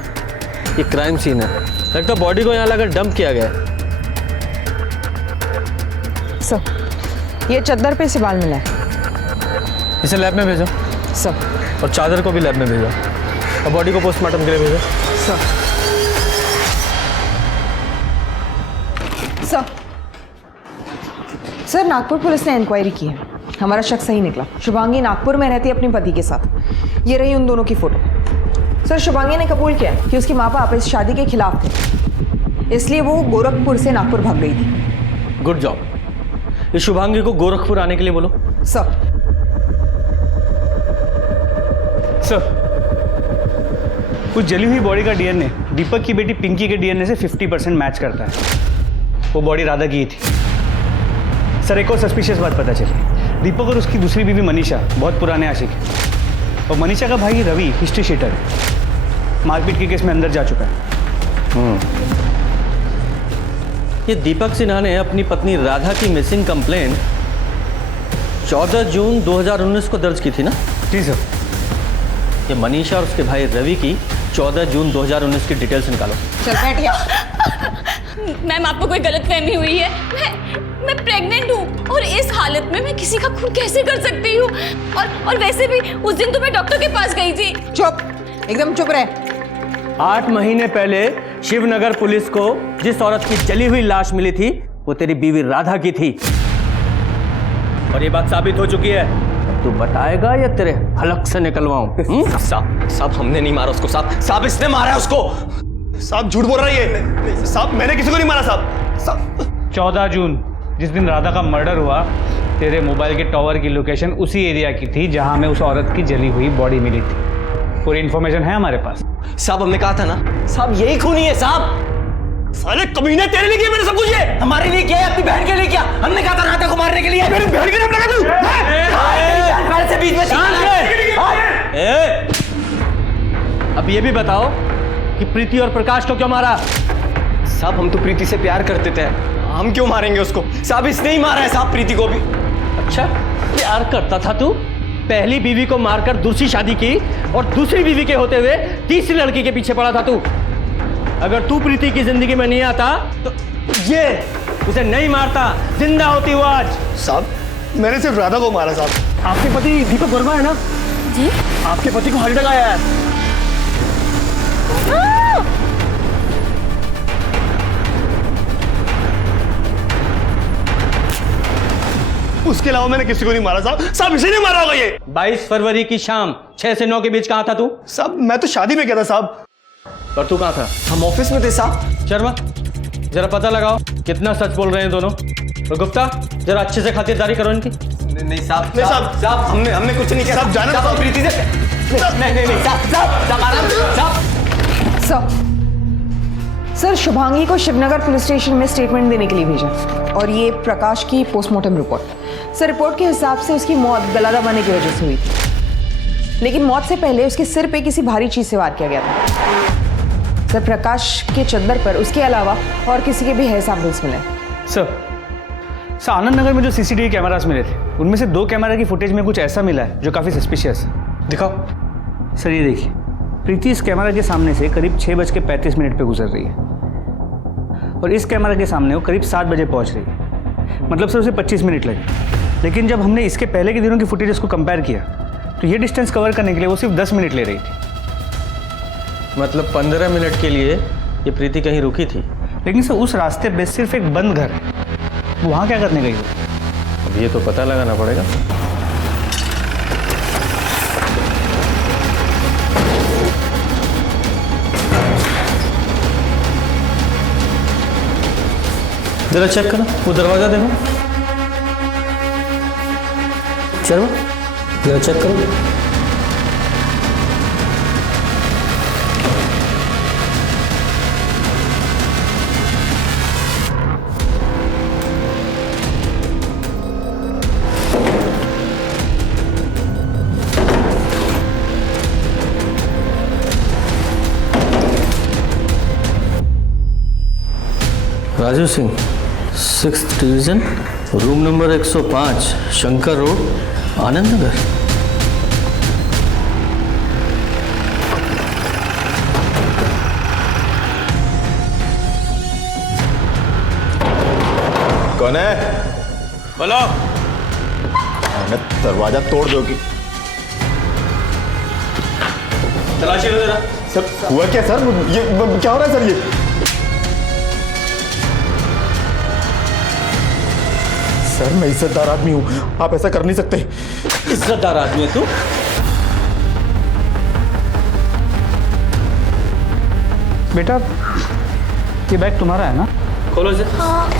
ये क्राइम सीन है, लगता बॉडी को यहाँ लाकर डंप किया गया है। सर ये चद्दर पे से बाल मिला है। इसे लैब में भेजो सर, और चादर को भी लैब में भेजो और बॉडी को पोस्टमार्टम के लिए भेजो। सर नागपुर पुलिस ने इंक्वायरी की है, हमारा शक सही निकला। शुभांगी नागपुर में रहती है अपने पति के साथ। ये रही उन दोनों की फोटो। सर शुभांगी ने कबूल किया कि उसकी माँ बाप इस शादी के खिलाफ थे, इसलिए वो गोरखपुर से नागपुर भाग गई थी। Good job. इस शुभांगी को गोरखपुर आने के लिए बोलो। सर उस जली हुई बॉडी का डीएनए दीपक की बेटी पिंकी के डीएनए से 50% मैच करता है। वो बॉडी राधा की ही थी। सर एक और सस्पिशियस बात पता चली, दीपक और उसकी दूसरी बीवी मनीषा बहुत पुराने आशिक हैं और मनीषा का भाई रवि हिस्ट्री शीटर है, मारपीट के केस में अंदर जा चुका है। ये दीपक सिन्हा ने अपनी पत्नी राधा की मिसिंग कंप्लेंट 14 जून 2019 को दर्ज की थी ना? जी सर। ये मनीषा और उसके भाई रवि की 14 जून 2019 की डिटेल्स निकालो। चल बैठिए। मैम आपको कोई गलतफहमी हुई है। मैं प्रेग्नेंट हूँ और इस हालत में मैं किसी का खून कैसे कर सकती हूँ? और वैसे भी उस दिन तो मैं डॉक्टर के पास गई थी। चुप, एकदम चुप रहे। 8 महीने पहले शिवनगर पुलिस को जिस औरत की जली हुई लाश मिली थी वो तेरी बीवी राधा की थी और ये बात साबित हो चुकी है। तू बताएगा या तेरे हलक से निकलवाऊं? साहब हमने नहीं मारा उसको, साहब इसने मारा है उसको। साहब झूठ बोल रही है साहब, मैंने किसी को नहीं मारा साहब। 14 जून जिस दिन राधा का मर्डर हुआ, तेरे मोबाइल के टॉवर की लोकेशन उसी एरिया की थी जहां में उस औरत की जली हुई बॉडी मिली थी। पूरी इन्फॉर्मेशन है हमारे पास। साहब हमने कहा था ना, साहब यही खूनी है साहब। साले कमीने तेरे लिए किया मैंने सब कुछ। ये हमारे लिए किया, अपनी बहन के लिए किया। हमने कहा था राधा को मारने के लिए। मेरी बहन के नाम लगा तू। से बीच में अब ये भी बताओ कि प्रीति और प्रकाश को क्यों मारा? साहब हम तो प्रीति से प्यार करते थे, हम क्यों मारेंगे उसको? साहब इसने ही मारा है साहब प्रीति को भी। अच्छा प्यार करता था तू? पहली बीवी को मारकर दूसरी शादी की और दूसरी बीवी के होते हुए तीसरी लड़की के पीछे पड़ा था तू। अगर तू प्रीति की जिंदगी में नहीं आता तो ये उसे नहीं मारता, जिंदा होती वो आज। साहब मैंने सिर्फ राधा को मारा साहब। आपके पति दीपक वर्मा है ना जी? आपके पति को हार्ट अटैक आया है। उसके अलावा मैंने किसी को नहीं मारा साहब। साहब इसे नहीं मारा होगा ये। 22 फरवरी की शाम 6 से 9 के बीच कहाँ था तू? साहब मैं तो शादी में गया था साहब। और तू कहाँ था? हम ऑफिस में थे साहब। शर्मा जरा पता लगाओ कितना सच बोल रहे हैं दोनों। और गुप्ता जरा अच्छे से खातिरदारी करो इनकी। नहीं साहब, नहीं साहब, साहब हमने कुछ नहीं किया साहब। जाना साहब प्रीति से। नहीं साहब आराम सर सर शुभांगी को शिवनगर पुलिस स्टेशन में स्टेटमेंट देने के लिए भेजा और ये प्रकाश की पोस्टमार्टम रिपोर्ट। सर रिपोर्ट के हिसाब से उसकी मौत गला दबाने की वजह से हुई थी, लेकिन मौत से पहले उसके सिर पे किसी भारी चीज से वार किया गया था। सर प्रकाश के चद्दर पर उसके अलावा और किसी के भी हेयर सैंपल्स मिले। सर आनंद नगर में जो सीसीटीवी कैमरास मिले थे उनमें से 2 कैमरा की फुटेज में कुछ ऐसा मिला है जो काफ़ी सस्पिशियस है। दिखाओ। सर ये देखिए, प्रीति इस कैमरा के सामने से करीब 6:35 पे गुजर रही है और इस कैमरा के सामने वो करीब 7 बजे पहुंच रही है। मतलब सर उसे 25 मिनट लगे, लेकिन जब हमने इसके पहले के दिनों की फुटेज को कंपेयर किया तो ये डिस्टेंस कवर करने के लिए वो सिर्फ 10 मिनट ले रही थी। मतलब 15 मिनट के लिए ये प्रीति कहीं रुकी थी। लेकिन सर उस रास्ते पे सिर्फ एक बंद घर है, वहाँ क्या करने गई? अब ये तो पता लगाना पड़ेगा। जरा चेक करो, वो दरवाजा देखो। चलो जरा चेक करो। Raju Singh 6th division, room number 105, Shankar road, Anand Nagar. कौन है? बोलो। दरवाजा तोड़ दोगी। तलाशी लो जरा। सर हुआ क्या सर? ये क्या हो रहा है सर? ये सर मैं इज्जतदार आदमी हूँ, आप ऐसा कर नहीं सकते। इज्जतदार आदमी है तू? बेटा ये बैग तुम्हारा है ना? खोलो इसे। हाँ।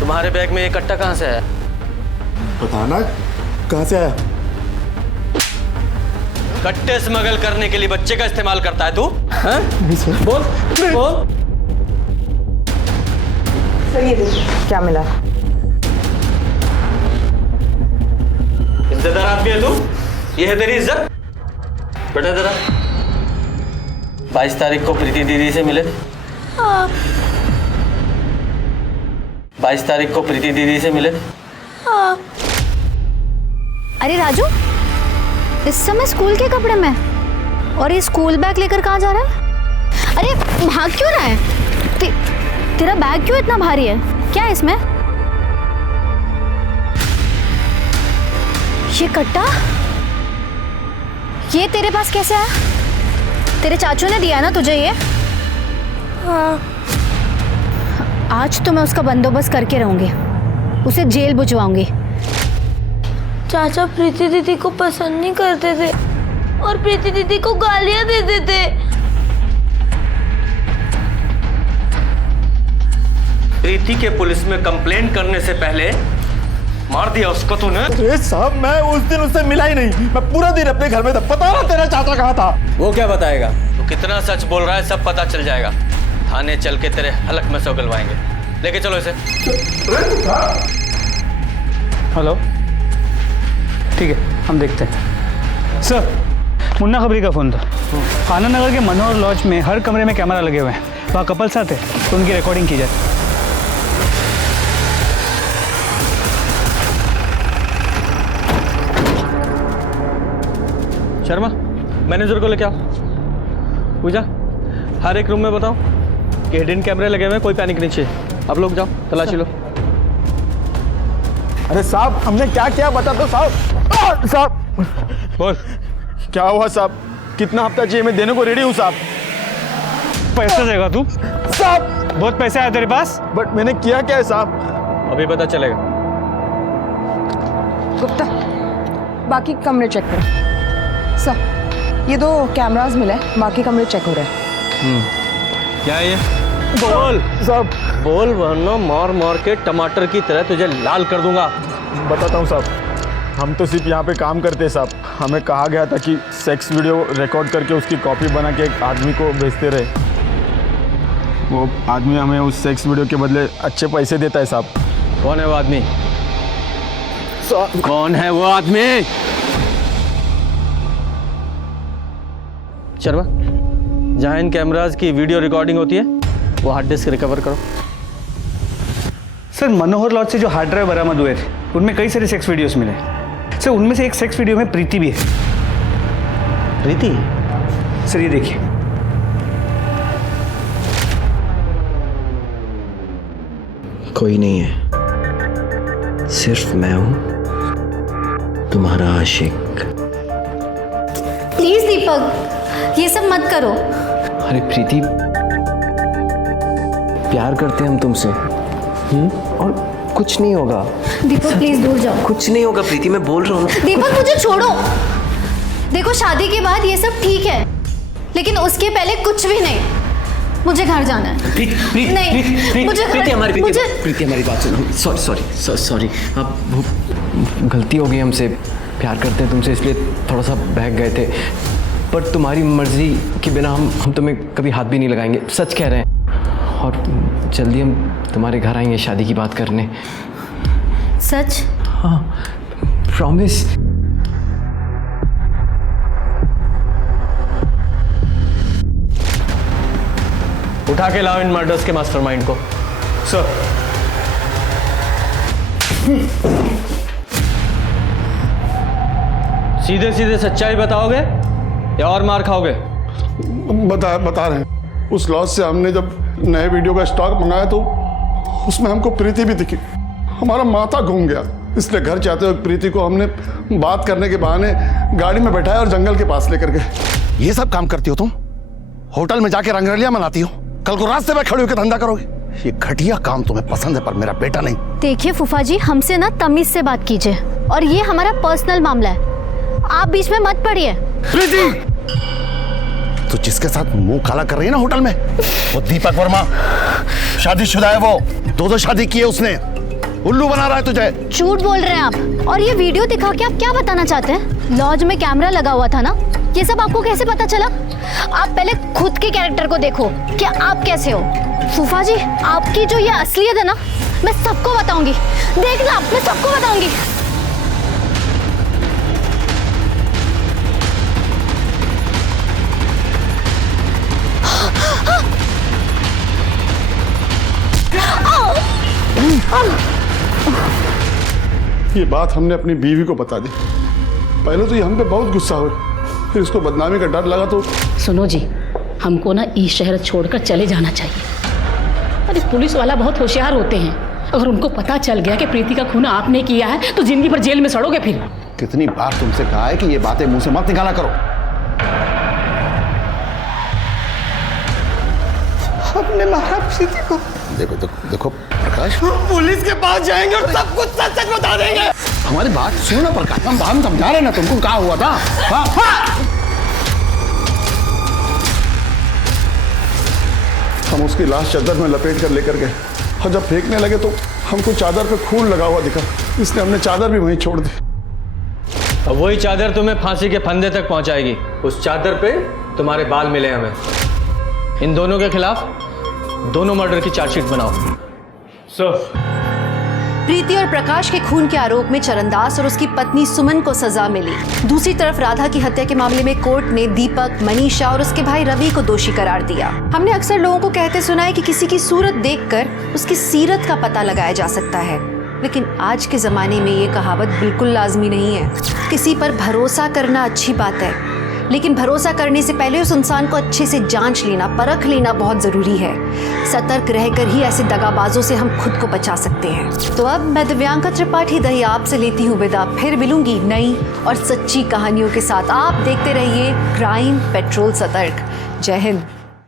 तुम्हारे बैग में ये कट्टा कहाँ से आया? पता ना कहाँ से आया। कट्टे स्मगल करने के लिए बच्चे का इस्तेमाल करता है तू? हाँ? नहीं सर। बोल बोल। सर ये देखिए क्या मिला। इज्जतदार आदमी है तू? ये है तेरी इज्जत? बेटा जरा 22 तारीख को प्रीति दीदी से मिले थे? हाँ। 22 तारीख को प्रीति दीदी से मिले थे? हाँ। अरे राजू, इस समय स्कूल के कपड़े में और ये स्कूल बैग लेकर कहाँ जा रहा है? अरे भाग क्यों रहा है? तेरा बैग क्यों इतना भारी है? क्या है इसमें? ये कट्टा ये तेरे पास कैसे आया? तेरे चाचू ने दिया ना तुझे ये? हाँ। आज तो मैं उसका बंदोबस्त करके रहूंगी, उसे जेल भिजवाऊंगी। चाचा प्रीति दीदी को पसंद नहीं करते थे और प्रीति दीदी को गालियां देते थे। प्रीति के पुलिस में कंप्लेंट करने से पहले मार दिया उसको तूने? अरे साहब मैं उस दिन उससे मिला ही नहीं, मैं पूरा दिन अपने घर में था। पता ना तेरा चाचा कहाँ था? वो क्या बताएगा? तो कितना सच बोल रहा है सब पता चल जाएगा। थाने चल के तेरे हलक में से उगलवाएंगे। लेके चलो इसे। हेलो ठीक है हम देखते हैं। सर मुन्ना खबरी का फ़ोन था। आनंद नगर के मनोहर लॉज में हर कमरे में कैमरा लगे हुए हैं, वहाँ कपल्स आते तो उनकी रिकॉर्डिंग की जाए। शर्मा, मैनेजर को लेके आओ। पूजा, हर एक रूम में बताओ कि हिडन कैमरे लगे हुए हैं, कोई पैनिक नहीं चाहिए। अब लोग जाओ, तलाशी लो। अरे साहब, हमने क्या किया बता दो साहब। साहब बोल, क्या हुआ साहब? कितना हफ्ता चाहिए? मैं देने को रेडी हूँ साहब। पैसा देगा तू? साहब बहुत पैसे आए तेरे पास? बट मैंने किया क्या है साहब? अभी पता चलेगा। गुप्ता, बाकी कमरे चेक करो। सर, ये 2 कैमरास मिले, बाकी कमरे चेक हो रहे हैं। क्या है ये? बोल साहब, बोल वरना मार मार के टमाटर की तरह तुझे लाल कर दूंगा। बताता हूँ साहब, हम तो सिर्फ यहाँ पे काम करते हैं साहब। हमें कहा गया था कि सेक्स वीडियो रिकॉर्ड करके उसकी कॉपी बना के एक आदमी को भेजते रहे। वो आदमी हमें उस सेक्स वीडियो के बदले अच्छे पैसे देता है साहब। कौन है वो आदमी? कौन है वो आदमी? शर्मा, जहाँ इन कैमराज की वीडियो रिकॉर्डिंग होती है वो हार्ड डिस्क रिकवर करो। सर, मनोहर लॉज से जो हार्ड ड्राइव बरामद हुए थे उनमें कई सारे सेक्स वीडियोस मिले। सर, उनमें से एक सेक्स वीडियो में प्रीति भी है। प्रीति? सर, ये देखिए। कोई नहीं है, सिर्फ मैं हूं तुम्हारा आशिक। प्लीज दीपक, ये सब मत करो। अरे प्रीति, प्यार करते हैं हम तुमसे, और कुछ नहीं होगा। दीपक प्लीज दूर जाओ। कुछ नहीं होगा प्रीति, मैं बोल रहा हूँ ना। दीपक मुझे छोड़ो। देखो, शादी के बाद ये सब ठीक है, लेकिन उसके पहले कुछ भी नहीं। मुझे घर जाना है। नहीं, मुझे प्रीति हमारी बात सुनो। सॉरी, अब वो गलती हो गई हमसे। प्यार करते हैं तुमसे इसलिए थोड़ा सा बहक गए थे, पर तुम्हारी मर्जी के बिना हम तुम्हें कभी हाथ भी नहीं लगाएंगे। सच कह रहे हैं। और जल्दी हम तुम्हारे घर आएंगे शादी की बात करने। सच? हाँ, प्रॉमिस। उठा के लाओ इन मर्डर्स के मास्टरमाइंड को। सर, सीधे सीधे सच्चाई बताओगे या और मार खाओगे? बता रहे हैं। उस लॉज से हमने जब नए वीडियो का स्टॉक मंगाया तो उसमें हमको प्रीति भी दिखी। हमारा माथा घूम गया, इसलिए घर जाते हुए प्रीति को हमने बात करने के बहाने गाड़ी में बैठाया और जंगल के पास लेकर गए। ये सब काम करती हो तुम? होटल में जाके रंगरलियां मनाती हो, कल को रास्ते में खड़े होकर धंधा करोगे? ये घटिया काम तुम्हें पसंद है, पर मेरा बेटा नहीं। देखिए फूफा जी, हमसे ना तमीज से बात कीजिए, और ये हमारा पर्सनल मामला है, आप बीच में मत पड़िए। प्रीति, तू जिसके साथ मुंह काला कर रही है ना होटल में, वो दीपक वर्मा शादीशुदा है। वो 2 शादी की है उसने। उल्लू बना रहा है तुझे। झूठ बोल रहे हैं आप। और ये वीडियो दिखा के आप क्या बताना चाहते हैं? लॉज में कैमरा लगा हुआ था ना, ये सब आपको कैसे पता चला? आप पहले खुद के कैरेक्टर को देखो कि आप कैसे हो। फूफा जी, आपकी जो ये असलियत है ना, मैं सबको बताऊंगी। देखना, मैं सबको बताऊंगी। ये बात हमने अपनी बीवी को बता दी। पहले तो ये हम पे बहुत गुस्सा हुई, फिर इसको बदनामी का डर लगा तो। सुनो जी, हमको ना इस शहर छोड़कर चले जाना चाहिए। अरे पुलिस वाला बहुत होशियार होते हैं, अगर उनको पता चल गया कि प्रीति का खून आपने किया है तो जिंदगी भर जेल में सड़ोगे फिर। कितनी बार तुमसे कहा है कि ये बातें मुंह से मत निकाला करो। हमने मारा प्रीति को। देखो प्रकाश, पुलिस के पास जाएंगे और सब कुछ सच सच बता देंगे। हमारी बात सुनो ना प्रकाश, हम समझा रहे हैं ना तुमको क्या हुआ था। हम उसकी लाश चादर में लपेट कर लेकर गए, और जब फेंकने लगे तो हमको चादर पे खून लगा हुआ दिखा, इसलिए हमने चादर भी वहीं छोड़ दी। अब वही चादर तुम्हें फांसी के फंदे तक पहुंचाएगी। उस चादर पे तुम्हारे बाल मिले हमें। इन दोनों के खिलाफ दोनों मर्डर की चार्जशीट बनाओ। सर, प्रीति और प्रकाश के खून के आरोप में चरणदास और उसकी पत्नी सुमन को सजा मिली। दूसरी तरफ राधा की हत्या के मामले में कोर्ट ने दीपक, मनीषा और उसके भाई रवि को दोषी करार दिया। हमने अक्सर लोगों को कहते सुना है कि किसी की सूरत देखकर उसकी सीरत का पता लगाया जा सकता है, लेकिन आज के जमाने में ये कहावत बिल्कुल लाजमी नहीं है। किसी पर भरोसा करना अच्छी बात है, लेकिन भरोसा करने से पहले उस इंसान को अच्छे से जांच लेना, परख लेना बहुत ज़रूरी है। सतर्क रहकर ही ऐसे दगाबाजों से हम खुद को बचा सकते हैं। तो अब मैं दिव्यांका त्रिपाठी दही आपसे लेती हूँ विदा, फिर मिलूंगी नई और सच्ची कहानियों के साथ। आप देखते रहिए क्राइम पेट्रोल सतर्क। जय हिंद।